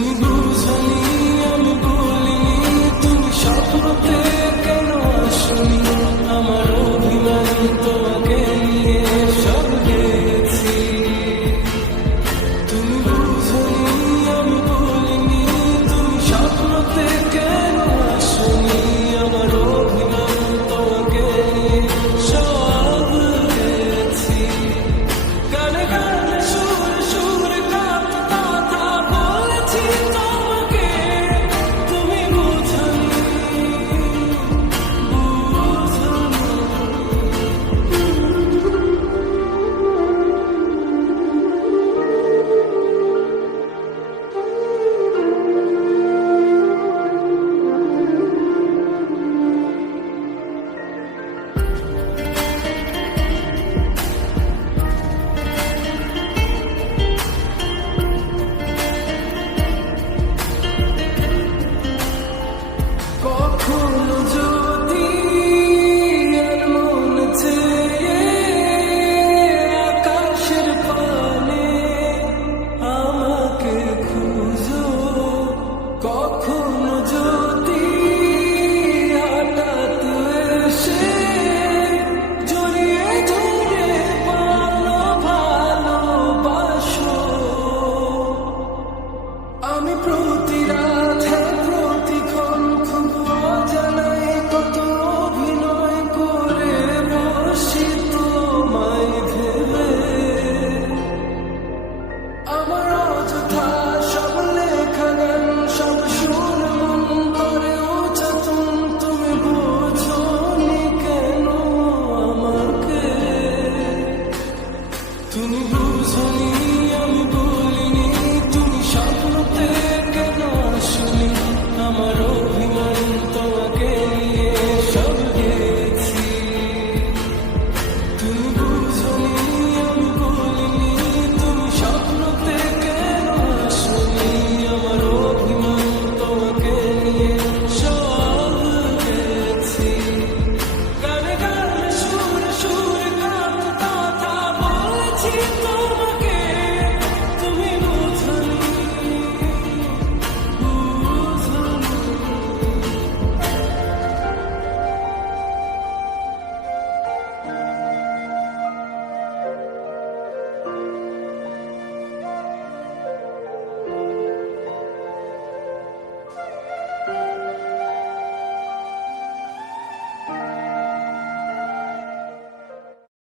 mundo